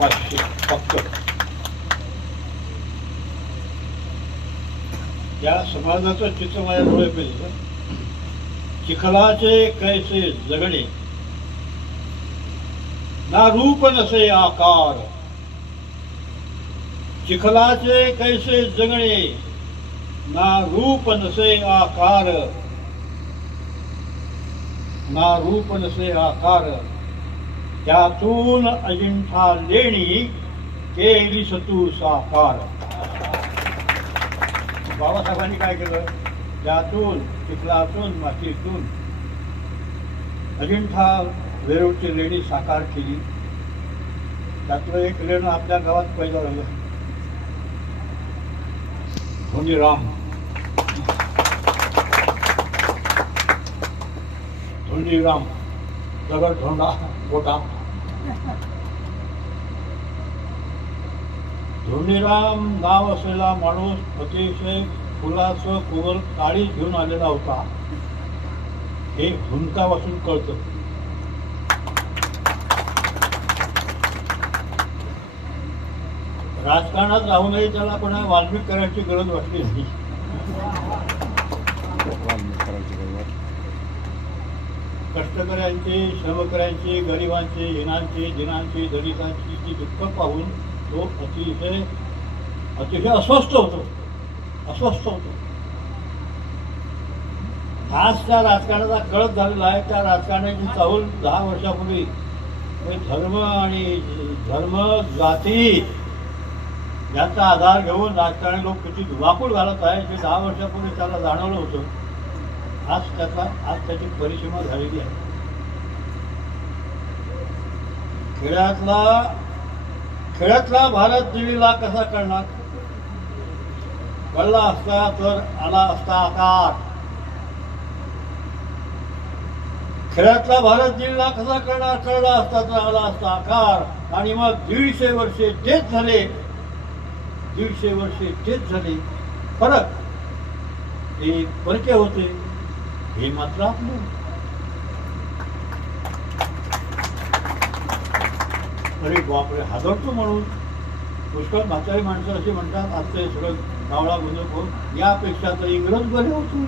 या समाजाचं चित्र माझ्या डोळे पेलं. चिखलाचे कैसे जगणे? ना रूप नसे आकार. चिखलाचे कैसे जगणे? ना रूप नसे आकार. ना रूप नसे आकार. त्यातून अजिंठा लेणी केली सतू साकार बाबासाहेबांनी काय केलं? त्यातून चिखलातून मातीतून अजिंठा वेरूळची लेणी साकार केली. त्यातलं एक लेणं आपल्या गावात पैदा झालं. धोनीराम. धोनीराम. दगड धोंडा गोटा धोनीराम नाव असलेला माणूस अतिशय फुलाचं कुवर काळी घेऊन आलेला होता. हे हुंकापासून कळतं. राजकारणात राहूनही त्याला कोणा वाल्मिक करायची गरज वाटली नाही. कष्टकऱ्यांचे श्रमकऱ्यांची गरिबांची हिनांची जिनांचे दलितांची ती दुःख पाहून तो अतिशय अतिशय अस्वस्थ होतो. अस्वस्थ होतो. आज त्या राजकारणाचा कळत झालेला आहे. त्या राजकारणाची चाहूल दहा वर्षापूर्वी. हे धर्म आणि धर्म जाती याचा आधार घेऊन राजकारणी लोक किती धुमाकूळ घालत आहे ते दहा वर्षापूर्वी त्याला जाणवलं होतं. आज त्याचा आज त्याची परिसीमा झालेली आहे. खेळातला खेळातला भारत दिल्लीला कसा करणार कळला असता तर आला असता आकार खेळातला भारत दिल्लीला कसा करणार कळला असता तर आला असता आकार आणि मग दीडशे वर्षे तेच झाले. दीडशे वर्षे तेच झाले. फरक. हे परके होते. हे मात्र आपलं अरे बापरे हादरतो म्हणून पुष्कळ म्हातारी माणसं असे म्हणतात आज ते सगळं कावळा गुंजक होऊन यापेक्षा तर इंग्रज बरे होते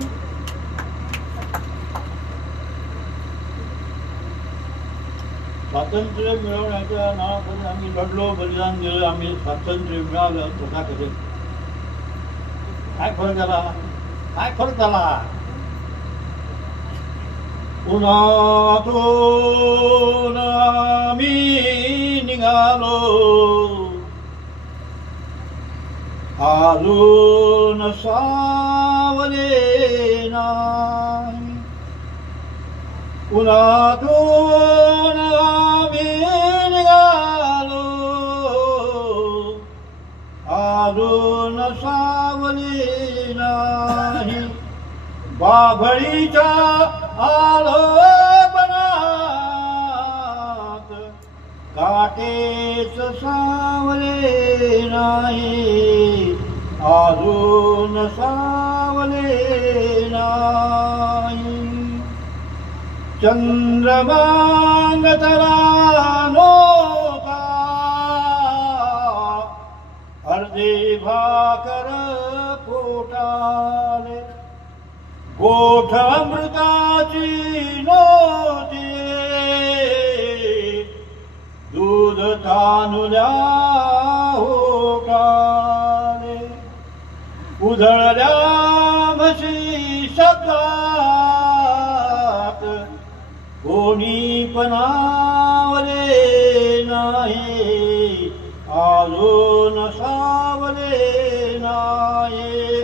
स्वातंत्र्य मिळवण्याच्या नावाखाली आम्ही लढलो बलिदान दिलं आम्ही स्वातंत्र्य मिळालं तथा कधी काय फरक आला काय फरक आला उन्हातून आम्ही निघालो अजून सावले नाही उन्हातून आम्ही निघालो अजून सावले नाही बाभळीच्या आलो न केस सावंद तोक हर दे भा करूट गोठ अमृताची नोती दूध तानुल्या होकाले उधळल्या म्हशी शब्दात कोणी पणावले नाही आलो नसावले नाही.